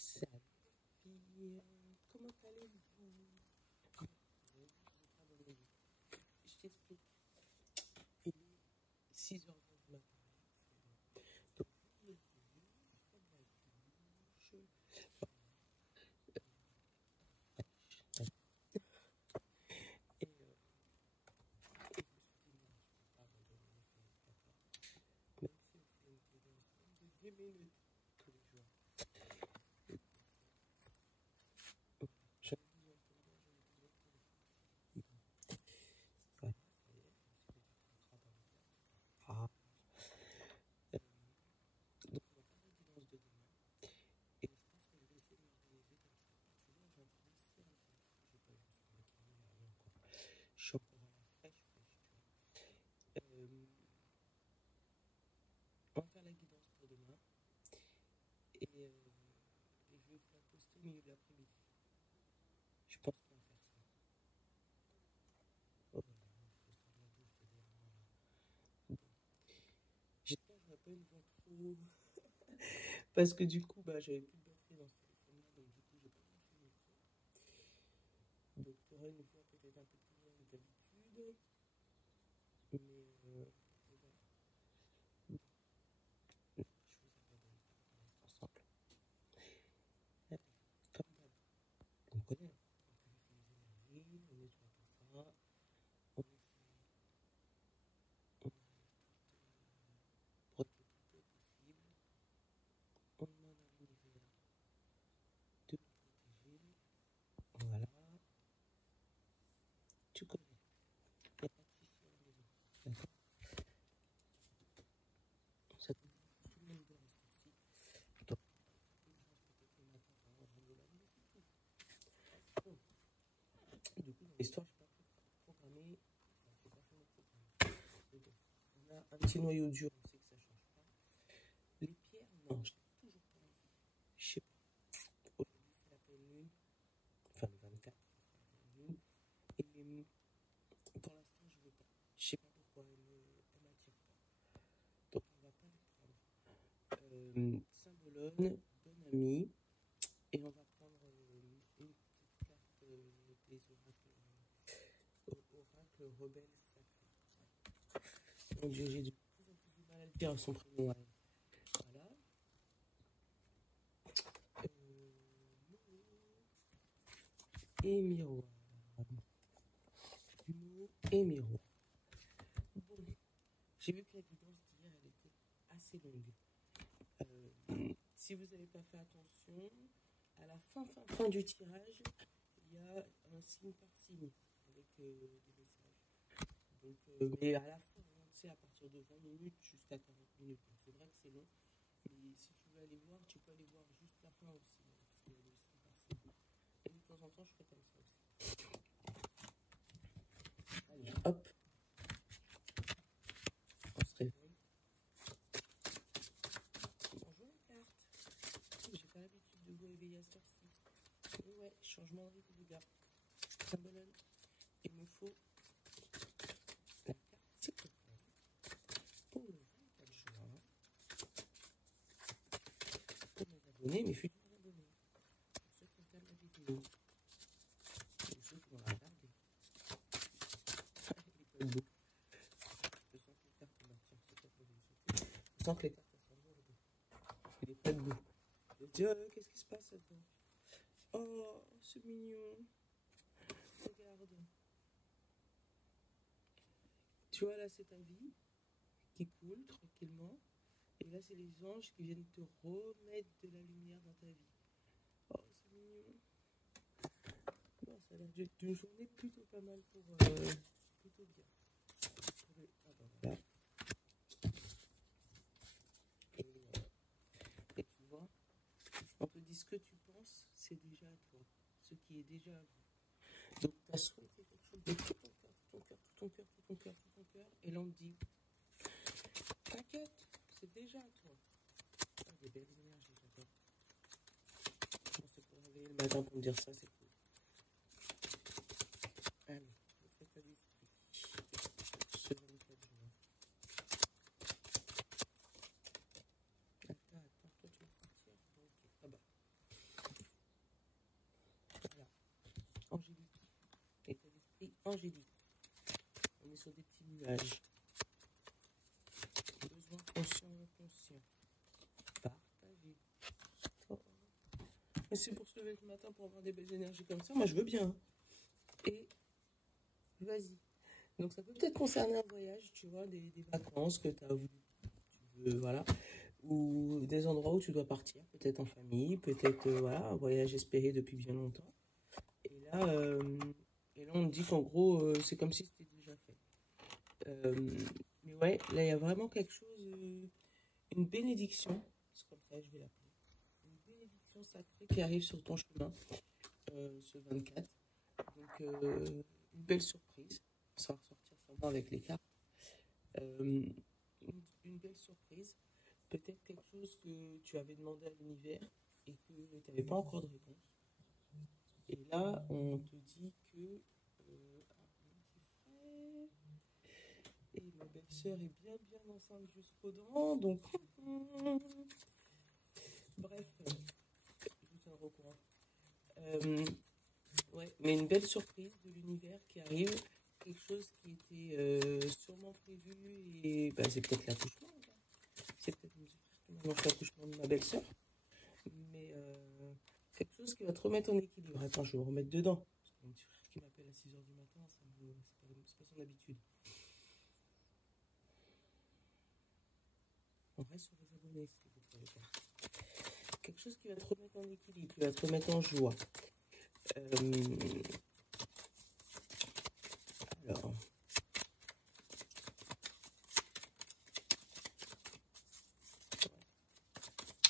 Salut les filles, comment allez-vous? Je t'explique. Il est 6h20 du matin. Donc, je me suis levée, je prends de la douche. Et je me suis dit, non, je peux pas abandonner les filles, d'accord? Même si on fait une télé ensemble de 10 minutes tous les jours. J'en ai besoin de ton bien, j'en ai besoin de ton aussi. Voilà, ça y est, je me suis mis du contrat dans le théâtre. Ah. Donc on va faire la guidance de demain. Et je pense que je vais essayer de m'organiser comme ça. Ah, tu vois, j'ai encore des cernes. J'ai pas juste me maquiller, rien quoi. Je suis encore à la fraîche, tu vois. On va faire la guidance pour demain. Et je vais vous la poster au milieu de l'après-midi. Je pense qu'on va faire ça. Oh là là, je sors de la douche derrière moi là. Bon. J'espère que j'aurai pas une voix trop. Parce que du coup, bah, j'avais plus de batterie dans ce téléphone là, donc du coup, j'ai pas branché le micro. Donc, tu auras une voix peut-être un peu plus loin que d'habitude. Mais voilà. Bon. Non, je vous abandonne pas, on reste ensemble. Allez, comme d'hab, on connaît, hein. On purifie les énergies, on nettoie tout ça, on essaie, on enlève toute brotte le plus peu possible, on demande à l'univers de nous protéger, voilà, tu connais, il n'y a pas de soucis à la maison, d'accord? Ça tout le monde dort à cette heure-ci, donc avec un peu de chance peut-être le matin, enfin avant de l'âme, mais c'est tout. Bon. Du coup, dans l'histoire, je n'ai pas programmé, enfin, je n'ai pas fait mon programme. Mais bon, on a un petit noyau dur, on sait que ça ne change pas. Les pierres, non, je n'ai toujours pas envie. Je sais pas. Aujourd'hui, c'est la pleine lune. Enfin, le 24, ce sera la pleine lune. Et pour l'instant, je veux pas. Je sais pas pourquoi, elle m'attire pas. Donc, on va pas les prendre. Symbolone, bonne amie. Et on va prendre une petite carte des oracles rebelles sacrés. Ouais. Mon Dieu, j'ai de plus en plus du mal à le dire son prénom. Voilà. Et miroir. Mot et miroir. Bon, j'ai vu que la guidance d'hier, elle était assez longue. Si vous n'avez pas fait attention, à la fin du tirage, il y a un signe par signe avec des messages. Donc, mais à la fin, tu sais, à partir de 20 minutes jusqu'à 40 minutes. Donc c'est vrai que c'est long. Mais si tu veux aller voir, tu peux aller voir juste la fin aussi, hein, parce qu'il y a le signe par signe. Et de temps en temps, je ferai comme ça aussi. Allez, hop. On se réveille. Bonjour les cartes. J'ai pas l'habitude de vous réveiller à cette heure-ci. Et ouais, changement de rythme, les gars. Symbolone. Il me faut la carte, s'il te plaît, pour le 24 juin, pour mes abonnés, mes futurs abonnés, pour ceux qui regardent la vidéo, et ceux qui vont la regarder. Il est pas beau. Je sens que les cartes, bah tiens, c'est toi qui vas me sauter. Je sens que les cartes, elles sont lourdes. Il est pas beau. Je me dis, oh, qu'est-ce qui se passe là-dedans? Oh, c'est mignon. Regarde. Tu vois, là, c'est ta vie qui coule tranquillement. Et là, c'est les anges qui viennent te remettre de la lumière dans ta vie. Oh, c'est mignon. Bon, ça a l'air d'une journée plutôt pas mal pour... plutôt bien. Ah ben voilà. Et tu vois, on te dit ce que tu penses, c'est déjà à toi. Ce qui est déjà à vous. Donc, tu as souhaité quelque chose de tout ton cœur, tout ton cœur, tout ton cœur, tout ton cœur, tout ton cœur. Et là, on te dit, t'inquiète, c'est déjà à toi. Ah, des belles énergies, j'adore. Je pensais pour réveiller le matin pour me dire ça, c'est cool. Allez, votre état d'esprit. Ce 24 juin. Attends, toi tu veux partir? Bon, ok, ah bah. angélique. On est sur des petits nuages. Besoin conscient et inconscient. Partagez. Oh. Et c'est pour se lever ce matin pour avoir des belles énergies comme ça. Moi, je veux bien. Et vas-y. Donc, ça peut peut-être concerner un voyage, tu vois, des vacances que tu as voulu. Voilà. Ou des endroits où tu dois partir, peut-être en famille, peut-être voilà, un voyage espéré depuis bien longtemps. Et là on me dit qu'en gros, c'est comme si c'était déjà fait. Mais ouais, là il y a vraiment quelque chose, une bénédiction, c'est comme ça que je vais l'appeler, une bénédiction sacrée qui arrive sur ton chemin ce 24. Donc une belle surprise, ça va ressortir sûrement avec les cartes. Une belle surprise. Peut-être quelque chose que tu avais demandé à l'univers et que tu n'avais pas encore de réponse. Et là, on te dit que mon petit frère et ma belle-sœur est bien enceinte jusqu'aux dents. Donc, bref, je vous tiendrai au courant. Ouais, mais une belle surprise de l'univers qui arrive. Quelque chose qui était sûrement prévu et bah, c'est peut-être l'accouchement. C'est peut-être l'accouchement de ma belle-sœur. Mais quelque chose qui va te remettre en équilibre. Attends, je vais me remettre dedans. Mon petit frère qui m'appelle à 6h du matin, c'est pas son habitude. On reste sur les abonnés, s'il vous plaît, les gars. Quelque chose qui va te remettre en équilibre, qui va te remettre en joie. Alors.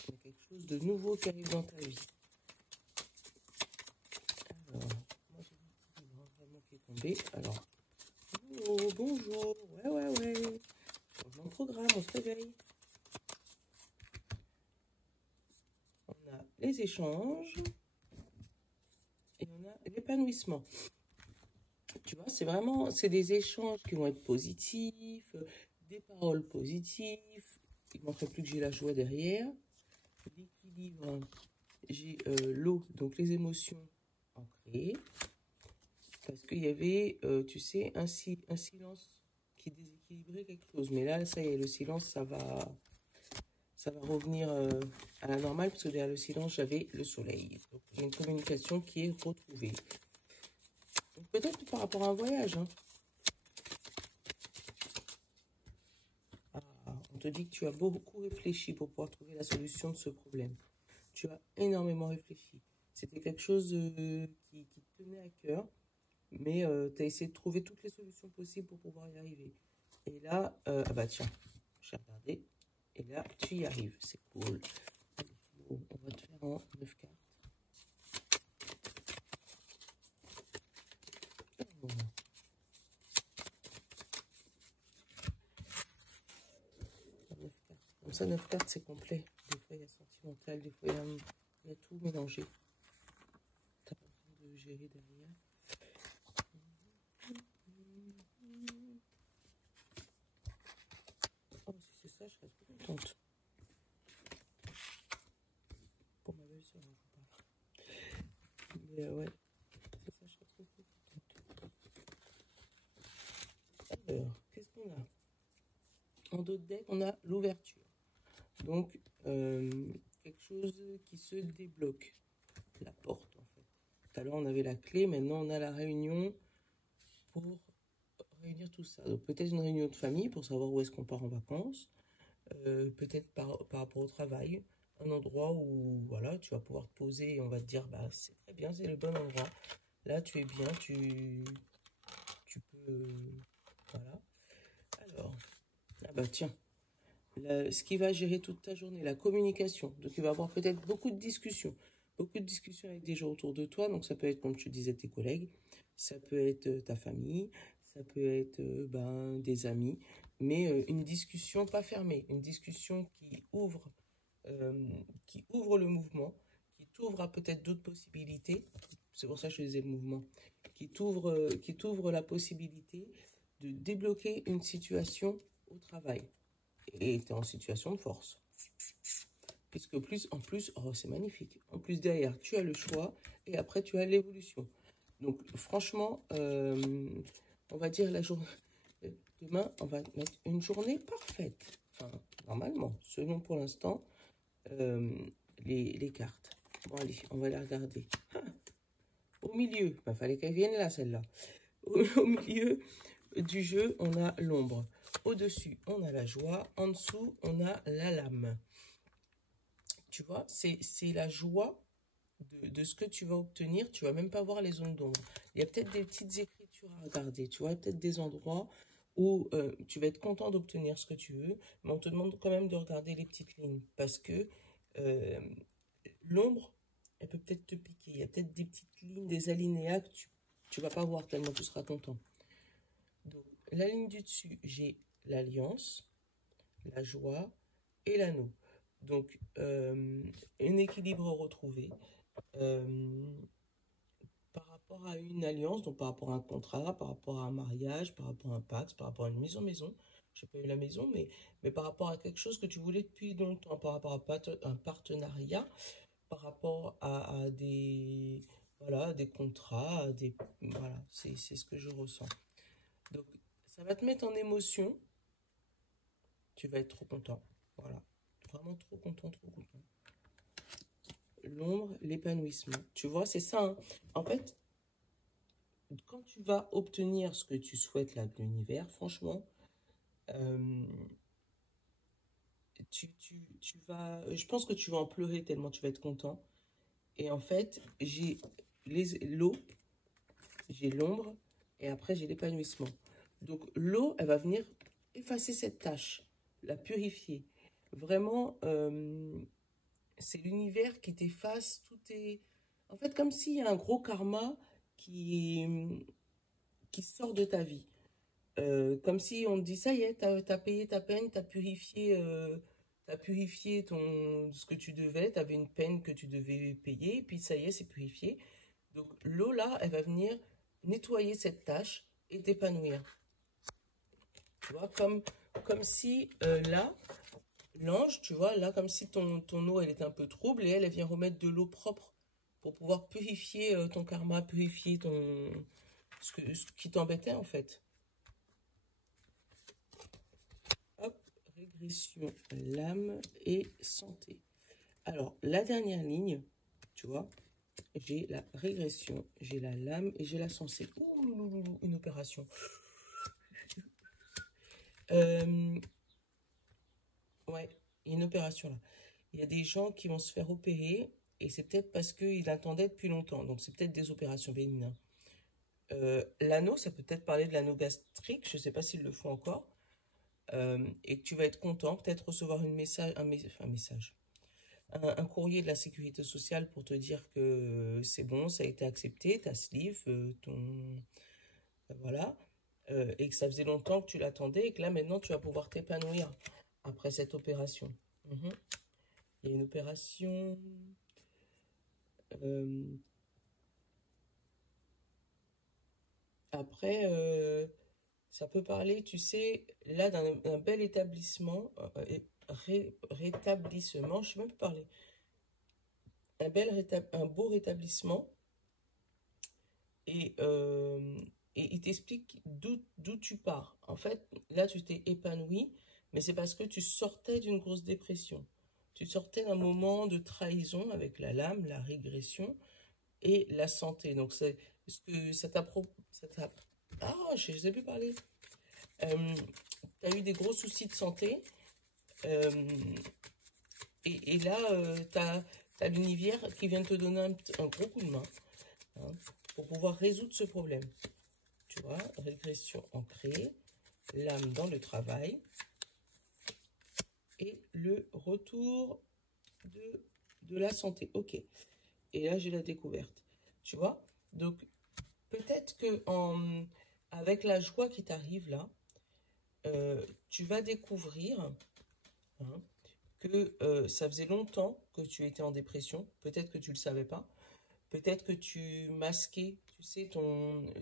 Il y a quelque chose de nouveau qui arrive dans ta vie. Alors, moi j'ai un petit livre vraiment qui est tombé. Alors, oh, bonjour, ouais. Changement de programme, on se réveille. On a les échanges et on a l'épanouissement. Tu vois, c'est des échanges qui vont être positifs, des paroles positives. Il ne manquerait plus que j'ai la joie derrière. L'équilibre, j'ai l'eau, donc les émotions ancrées. Parce qu'il y avait, tu sais, un silence qui déséquilibrait quelque chose. Mais là, ça y est, le silence, ça va revenir à la normale, parce que derrière le silence, j'avais le soleil. Donc, il y a une communication qui est retrouvée. Donc, peut-être par rapport à un voyage. Hein. On te dit que tu as beaucoup réfléchi pour pouvoir trouver la solution de ce problème. Tu as énormément réfléchi. C'était quelque chose qui te tenait à cœur, mais tu as essayé de trouver toutes les solutions possibles pour pouvoir y arriver. Et là, ah bah tiens, j'ai regardé. Et là, tu y arrives. C'est cool. Bon, on va te faire en 9 cartes. Oh. Comme ça, 9 cartes, c'est complet. Des fois, il y a sentimental, des fois, il y a tout mélangé. T'as pas besoin de gérer derrière. Oh, si c'est ça, je serais trop contente. Pour ma belle-sœur, je parle. Mais ouais, c'est ça, je serais trop contente. Alors, qu'est-ce qu'on a? En dos de deck, on a l'ouverture. Donc, quelque chose qui se débloque. La porte, en fait. Tout à l'heure, on avait la clé. Maintenant, on a la réunion pour réunir tout ça. Donc, peut-être une réunion de famille pour savoir où est-ce qu'on part en vacances. Peut-être par rapport au travail. Un endroit où, voilà, tu vas pouvoir te poser et on va te dire, bah, c'est très bien, c'est le bon endroit. Là, tu es bien, tu peux... Voilà. Alors, ah bah tiens. Ce qui va gérer toute ta journée, la communication. Donc, il va y avoir peut-être beaucoup de discussions avec des gens autour de toi. Donc, ça peut être, comme tu disais, tes collègues, ça peut être ta famille, ça peut être des amis, mais une discussion pas fermée, une discussion qui ouvre le mouvement, qui t'ouvre à peut-être d'autres possibilités. C'est pour ça que je disais le mouvement, qui t'ouvre la possibilité de débloquer une situation au travail. Et tu es en situation de force. Puisque en plus, oh, c'est magnifique. En plus, derrière, tu as le choix et après, tu as l'évolution. Donc, franchement, on va dire la journée... Demain, on va mettre une journée parfaite. Enfin, normalement, selon pour l'instant les cartes. Bon, allez, on va la regarder. Ah, au milieu, il fallait qu'elle vienne là, celle-là. Au milieu du jeu, on a l'ombre. Au-dessus, on a la joie. En dessous, on a la lame. Tu vois, c'est la joie de ce que tu vas obtenir. Tu vas même pas voir les zones d'ombre. Il y a peut-être des petites écritures à regarder. Tu vois, peut-être des endroits où tu vas être content d'obtenir ce que tu veux, mais on te demande quand même de regarder les petites lignes parce que l'ombre, elle peut peut-être te piquer. Il y a peut-être des petites lignes, des alinéas que tu vas pas voir tellement tu seras content. Donc, la ligne du dessus, j'ai l'alliance, la joie et l'anneau. Donc, un équilibre retrouvé. Par rapport à une alliance, donc par rapport à un contrat, par rapport à un mariage, par rapport à un pacte, par rapport à une mise en maison. Je n'ai pas eu la maison, mais par rapport à quelque chose que tu voulais depuis longtemps, par rapport à un partenariat, par rapport à des, voilà, des contrats, voilà, c'est ce que je ressens. Donc, ça va te mettre en émotion. Tu vas être trop content. Voilà. Vraiment trop content, trop content. L'ombre, l'épanouissement. Tu vois, c'est ça. Hein. En fait, quand tu vas obtenir ce que tu souhaites là de l'univers, franchement, tu vas, je pense que tu vas en pleurer tellement tu vas être content. Et en fait, j'ai l'eau, j'ai l'ombre, et après j'ai l'épanouissement. Donc l'eau, elle va venir effacer cette tâche, la purifier. Vraiment, c'est l'univers qui t'efface, tout est... En fait, comme s'il y a un gros karma qui sort de ta vie. Comme si on te dit, ça y est, t'as payé ta peine, t'as purifié ce que tu devais, t'avais une peine que tu devais payer, et puis ça y est, c'est purifié. Donc l'eau, là, elle va venir nettoyer cette tâche et t'épanouir. Tu vois, comme si là, l'ange, tu vois, là, comme si ton eau, elle est un peu trouble, et elle vient remettre de l'eau propre pour pouvoir purifier ton karma, purifier ce qui t'embêtait, en fait. Hop, régression, l'âme et santé. Alors, la dernière ligne, tu vois, j'ai la régression, j'ai la lame et j'ai la santé. Ouh, une opération. Ouais, il y a une opération là. Il y a des gens qui vont se faire opérer et c'est peut-être parce qu'ils attendaient depuis longtemps. Donc, c'est peut-être des opérations bénignes. L'anneau, ça peut peut-être parler de l'anneau gastrique, je ne sais pas s'ils le font encore. Et que tu vas être content, peut-être recevoir un message, un courrier de la sécurité sociale pour te dire que c'est bon, ça a été accepté, ta sleeve, voilà, et que ça faisait longtemps que tu l'attendais et que là maintenant tu vas pouvoir t'épanouir après cette opération. Il y a une opération. Après, ça peut parler, tu sais, là d'un bel établissement, rétablissement, je ne sais même pas parler, un beau rétablissement et, et il t'explique d'où tu pars. En fait, là, tu t'es épanoui, mais c'est parce que tu sortais d'une grosse dépression. Tu sortais d'un moment de trahison avec la lame, la régression et la santé. Donc, c'est ce que ça t'a... Ah, je ne sais plus parler. Tu as eu des gros soucis de santé. Et là, tu as l'univers qui vient te donner un gros coup de main, hein, pour pouvoir résoudre ce problème. Tu vois, régression ancrée, l'âme dans le travail et le retour de la santé. Ok. Et là, j'ai la découverte. Tu vois, donc peut-être que avec la joie qui t'arrive là, tu vas découvrir, hein, que ça faisait longtemps que tu étais en dépression. Peut-être que tu ne le savais pas. Peut-être que tu masquais, tu sais,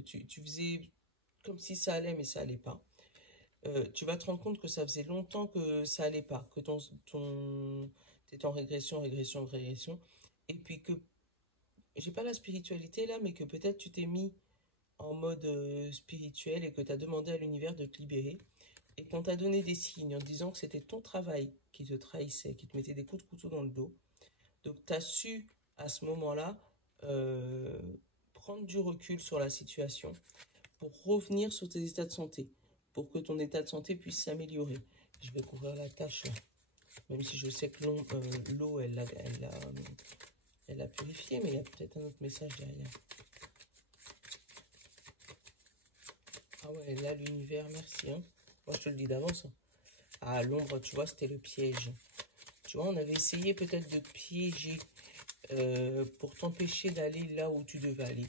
tu faisais comme si ça allait, mais ça allait pas. Tu vas te rendre compte que ça faisait longtemps que ça allait pas, que t'es en régression, régression, régression, et puis que j'ai pas la spiritualité là, mais que peut-être tu t'es mis en mode spirituel et que tu as demandé à l'univers de te libérer et qu'on t'a donné des signes en disant que c'était ton travail qui te trahissait, qui te mettait des coups de couteau dans le dos. Donc tu as su à ce moment-là euh, prendre du recul sur la situation pour revenir sur tes états de santé, pour que ton état de santé puisse s'améliorer. Je vais couvrir la tâche là, même si je sais que l'eau, elle a purifié, mais il y a peut-être un autre message derrière. Ah ouais, là, l'univers, merci. Hein. Moi, je te le dis d'avance. Hein. Ah, l'ombre, tu vois, c'était le piège. Tu vois, on avait essayé peut-être de piéger pour t'empêcher d'aller là où tu devais aller.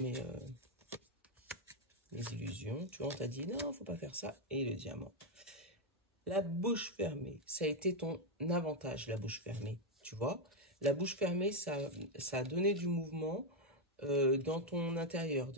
Mais les illusions, tu vois, on t'a dit non, faut pas faire ça. Et le diamant. La bouche fermée, ça a été ton avantage, la bouche fermée. Tu vois, la bouche fermée, ça a donné du mouvement dans ton intérieur,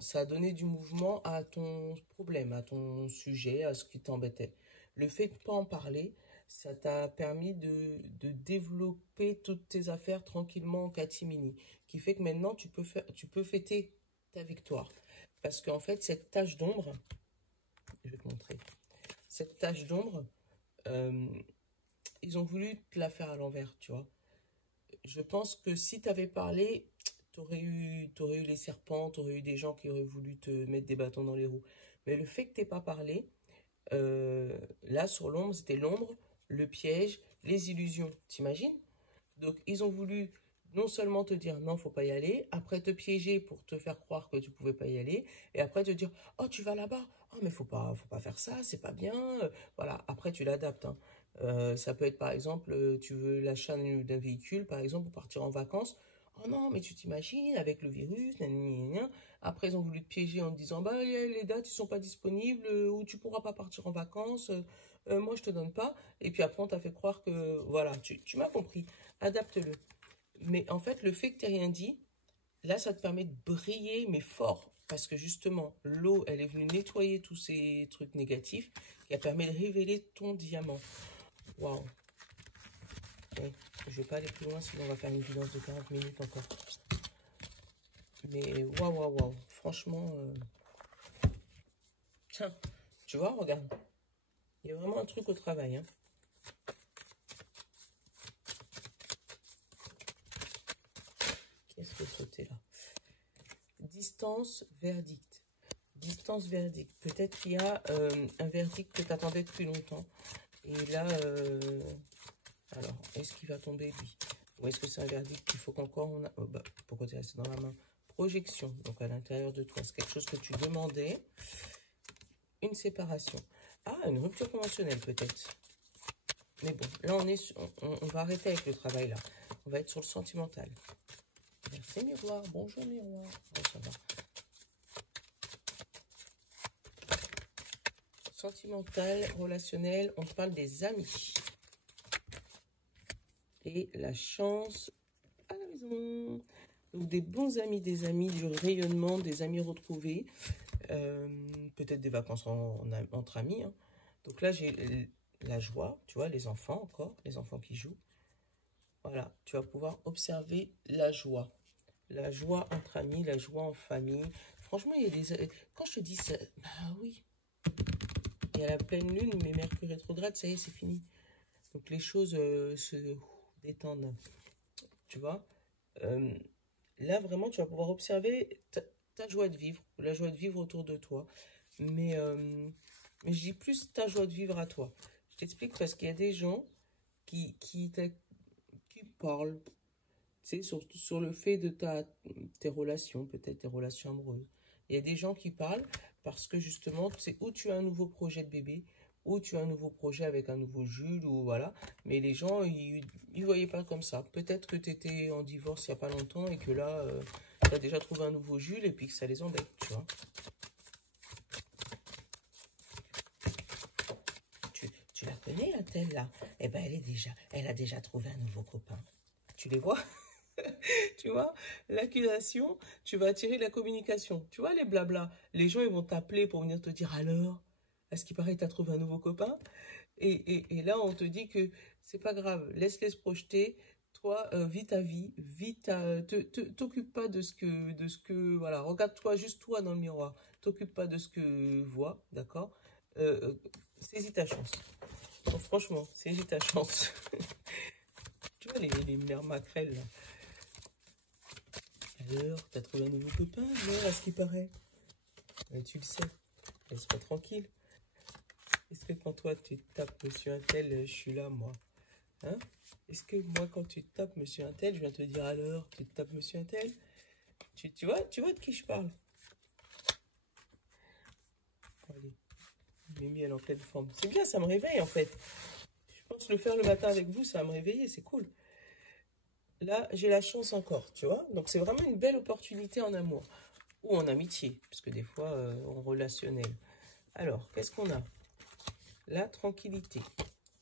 ça a donné du mouvement à ton problème, à ton sujet, à ce qui t'embêtait. Le fait de ne pas en parler, ça t'a permis de développer toutes tes affaires tranquillement en catimini, qui fait que maintenant tu peux fêter ta victoire. Parce qu'en fait, cette tache d'ombre, je vais te montrer, cette tache d'ombre, euh, ils ont voulu te la faire à l'envers, tu vois. Je pense que si tu avais parlé, t'aurais eu les serpents, t'aurais eu des gens qui auraient voulu te mettre des bâtons dans les roues. Mais le fait que t'aies pas parlé, là sur l'ombre, c'était l'ombre, le piège, les illusions. T'imagines? Donc ils ont voulu non seulement te dire non, faut pas y aller, après te piéger pour te faire croire que tu pouvais pas y aller, et après te dire oh tu vas là-bas, oh mais faut pas faire ça, c'est pas bien. Voilà, après tu l'adaptes. Hein. Ça peut être par exemple, tu veux l'achat d'un véhicule, par exemple, pour partir en vacances. Oh non, mais tu t'imagines, avec le virus, nanana. Après, ils ont voulu te piéger en te disant, bah, les dates, ils sont pas disponibles, ou tu pourras pas partir en vacances, moi, je te donne pas. Et puis après, on t'a fait croire que, voilà, tu m'as compris, adapte-le. Mais en fait, le fait que tu n'aies rien dit, là, ça te permet de briller, mais fort. Parce que justement, l'eau, elle est venue nettoyer tous ces trucs négatifs qui a permis de révéler ton diamant. Waouh. Ouais, je vais pas aller plus loin, sinon on va faire une vidéo de 40 minutes encore. Mais waouh, waouh, waouh. Franchement, tiens, tu vois, regarde. Il y a vraiment un truc au travail. Hein. Qu'est-ce que c'était là? Distance, verdict. Distance, verdict. Peut-être qu'il y a un verdict que tu attendais depuis longtemps. Et là, alors, est-ce qu'il va tomber lui? Ou est-ce que c'est un verdict qu'il faut qu'encore on a... Oh, bah, pourquoi tu es resté dans la main? Projection, donc à l'intérieur de toi. C'est quelque chose que tu demandais. Une séparation. Ah, une rupture conventionnelle peut-être. Mais bon, là on va arrêter avec le travail là. On va être sur le sentimental. Merci miroir, bonjour miroir. Oh, ça va. Sentimental, relationnel, on parle des amis. Et la chance à la maison. Donc des bons amis, des amis, du rayonnement, des amis retrouvés. Peut-être des vacances entre amis. Hein. Donc là, j'ai la joie, tu vois, les enfants encore, les enfants qui jouent. Voilà, tu vas pouvoir observer la joie. La joie entre amis, la joie en famille. Franchement, il y a des... Quand je te dis ça, bah oui. Il y a la pleine lune, mais Mercure rétrograde, ça y est, c'est fini. Donc les choses se détendent. Tu vois là, vraiment, tu vas pouvoir observer ta joie de vivre, la joie de vivre autour de toi. Mais je dis plus ta joie de vivre à toi. Je t'explique parce qu'il y a des gens qui parlent, tu sais, sur le fait de tes relations, peut-être tes relations amoureuses. Il y a des gens qui parlent parce que justement, c'est où tu as un nouveau projet de bébé, ou tu as un nouveau projet avec un nouveau Jules, ou voilà. Mais les gens, ils voyaient pas comme ça. Peut-être que tu étais en divorce il n'y a pas longtemps et que là, tu as déjà trouvé un nouveau Jules et puis que ça les embête, tu vois. Tu la connais, la telle là? Eh ben, elle a déjà trouvé un nouveau copain. Tu les vois? Tu vois, l'accusation, tu vas attirer la communication. Tu vois, les blabla, les gens, ils vont t'appeler pour venir te dire alors, est-ce qu'il paraît que tu as trouvé un nouveau copain? Et là, on te dit que c'est pas grave, laisse-les se projeter, toi, vis ta vie, t'occupe pas voilà, regarde-toi juste toi dans le miroir, t'occupe pas de ce que voit, d'accord? Saisis ta chance. Bon, franchement, saisis ta chance. Tu vois, les mères maquerelles, là. Alors, t'as trouvé un nouveau copain, non, à ce qui paraît? Tu le sais, laisse-moi tranquille. Est-ce que quand toi, tu tapes monsieur Untel, je suis là, moi? Hein? Est-ce que moi, quand tu tapes monsieur Untel, je viens te dire alors, tu tapes monsieur Untel? Tu vois de qui je parle? Allez, Mimi, elle est en pleine forme. C'est bien, ça me réveille, en fait. Je pense le faire le matin avec vous, ça va me réveiller, c'est cool. Là, j'ai la chance encore, tu vois? Donc, c'est vraiment une belle opportunité en amour. Ou en amitié, parce que des fois, en relationnel. Alors, qu'est-ce qu'on a? La tranquillité.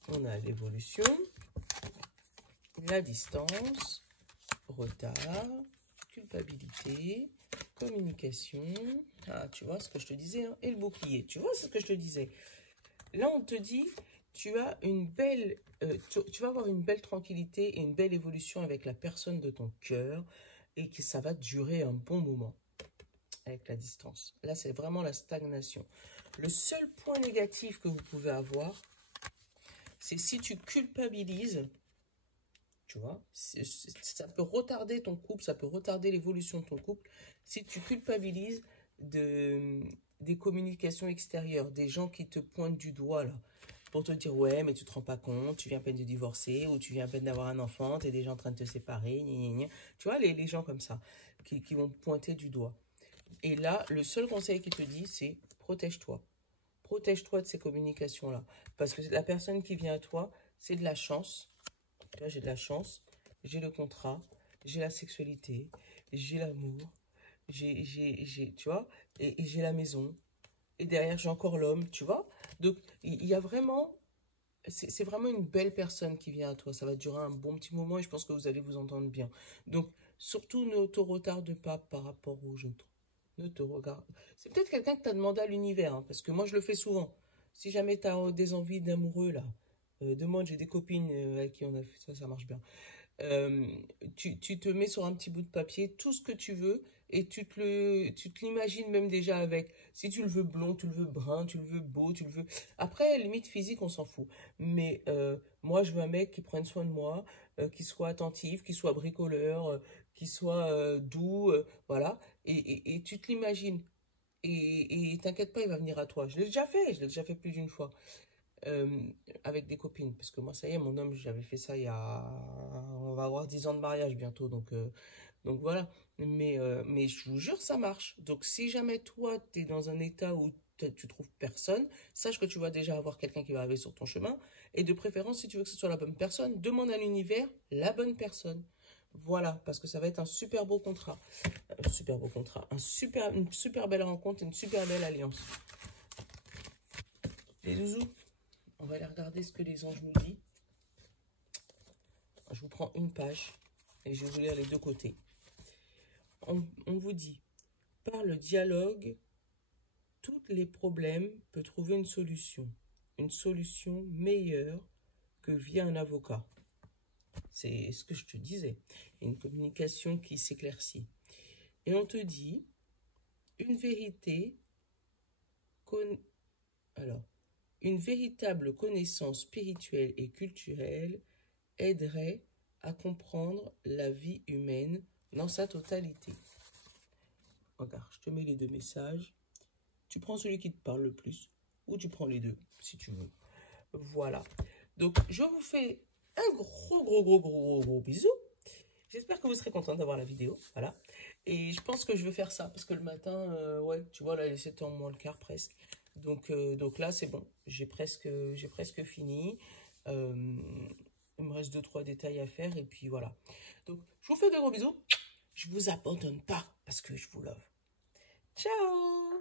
On a l'évolution, la distance, retard, culpabilité, communication. Ah, tu vois ce que je te disais, hein, et le bouclier. Tu vois ce que je te disais. Là, on te dit, tu as une belle, tu vas avoir une belle tranquillité et une belle évolution avec la personne de ton cœur et que ça va durer un bon moment avec la distance. Là, c'est vraiment la stagnation. Le seul point négatif que vous pouvez avoir, c'est si tu culpabilises, tu vois, ça peut retarder ton couple, ça peut retarder l'évolution de ton couple, si tu culpabilises des communications extérieures, des gens qui te pointent du doigt, là, pour te dire, ouais, mais tu te rends pas compte, tu viens à peine de divorcer, ou tu viens à peine d'avoir un enfant, t'es déjà en train de te séparer, gna gna gna. Tu vois, les gens comme ça, qui vont pointer du doigt. Et là, le seul conseil qu'il te dit, c'est protège-toi. Protège-toi de ces communications-là. Parce que la personne qui vient à toi, c'est de la chance. Là, j'ai de la chance, j'ai le contrat, j'ai la sexualité, j'ai l'amour, tu vois, et j'ai la maison. Et derrière, j'ai encore l'homme, tu vois. Donc, il y a vraiment, c'est vraiment une belle personne qui vient à toi. Ça va durer un bon petit moment et je pense que vous allez vous entendre bien. Donc, surtout, ne te retarde pas par rapport aux autres. Ne te regarde. C'est peut-être quelqu'un que tu as demandé à l'univers, hein, parce que moi, je le fais souvent. Si jamais tu as des envies d'amoureux, là, demande, j'ai des copines avec qui on a fait ça, ça marche bien. Euh, tu te mets sur un petit bout de papier tout ce que tu veux et tu te l'imagines même déjà avec. Si tu le veux blond, tu le veux brun, tu le veux beau, tu le veux. Après, limite physique, on s'en fout. Mais moi, je veux un mec qui prenne soin de moi, qui soit attentif, qui soit bricoleur, qui soit doux, voilà. Et tu te l'imagines. Et t'inquiète pas, il va venir à toi. Je l'ai déjà fait plus d'une fois euh, avec des copines. Parce que moi, ça y est, mon homme, j'avais fait ça il y a... On va avoir 10 ans de mariage bientôt, donc voilà. Mais je vous jure, ça marche. Donc si jamais toi, tu es dans un état où tu trouves personne, sache que tu vas déjà avoir quelqu'un qui va arriver sur ton chemin. Et de préférence, si tu veux que ce soit la bonne personne, demande à l'univers la bonne personne. Voilà, parce que ça va être un super beau contrat. Un super beau contrat. Une super belle rencontre, une super belle alliance. Les zouzous, on va aller regarder ce que les anges nous disent. Je vous prends une page et je vais vous lire les deux côtés. On vous dit, par le dialogue, tous les problèmes peuvent trouver une solution meilleure que via un avocat. C'est ce que je te disais, une communication qui s'éclaircit. Et on te dit, une vérité, une véritable connaissance spirituelle et culturelle aiderait à comprendre la vie humaine dans sa totalité. Regarde, je te mets les deux messages. Tu prends celui qui te parle le plus ou tu prends les deux, si tu veux. Voilà. Donc, je vous fais un gros bisou. J'espère que vous serez content d'avoir la vidéo. Voilà. Et je pense que je vais faire ça parce que le matin, ouais, tu vois, là, il est 7h moins le quart presque. Donc là, c'est bon. J'ai presque fini. Il me reste 2-3 détails à faire et puis voilà. Donc, je vous fais de gros bisous. Je vous abandonne pas parce que je vous love. Ciao!